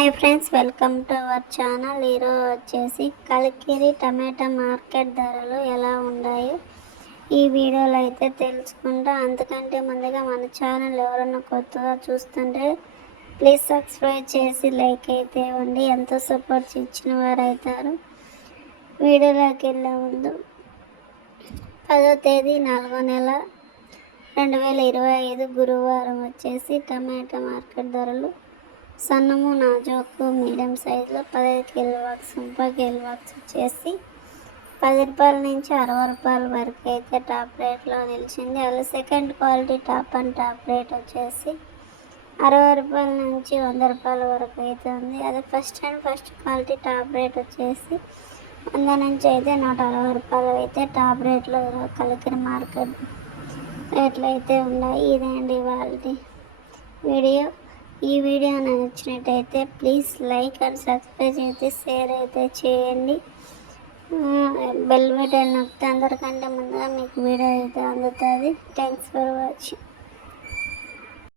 Hi friends welcome to our channel. ఈరోజు వచ్చేసి కలికిరి టమాటా market ధరలు ఎలా ఉన్నాయి ఈ వీడియోలో అయితే తెలుసుకుంటా అందుకంటే ముందుగా మన ఛానల్ ఎవరన్నా కొత్తగా చూస్తుంటే ప్లీజ్ సబ్స్క్రైబ్ చేసి లైక్ అయితే ఇవ్వండి. ఎంతో సపోర్ట్ ఇచ్చిన వారు అవుతారు వీడియోలోకి వెళ్ళే ముందు పదో తేదీ నాలుగో నెల రెండు వేల ఇరవై ఐదు గురువారం వచ్చేసి టమాటా మార్కెట్ ధరలు సన్నము నాజోకు మీడియం సైజులో పదహైదు కిలో బాక్స్ ముప్పై కిలో బాక్స్ వచ్చేసి పది రూపాయల నుంచి అరవై రూపాయల వరకు అయితే టాప్ రేట్లో నిలిచింది. అలా second quality top and top rate వచ్చేసి అరవై రూపాయల నుంచి వంద రూపాయల వరకు అయితే ఉంది. అదే first and first quality top rate వచ్చేసి వంద నుంచి అయితే నూట అరవై రూపాయలు అయితే టాప్ రేట్లో కలికిన మార్కెట్ రేట్లు అయితే ఉన్నాయి. అండి వాళ్ళ వీడియో. ఈ వీడియో నచ్చినట్టయితే ప్లీజ్ లైక్ అండ్ సబ్స్క్రైబ్ అయితే షేర్ అయితే చేయండి. బెల్ బటన్ నొక్కితే అందరికంటే ముందుగా మీకు వీడియో అయితే అందుతుంది. Thanks for watching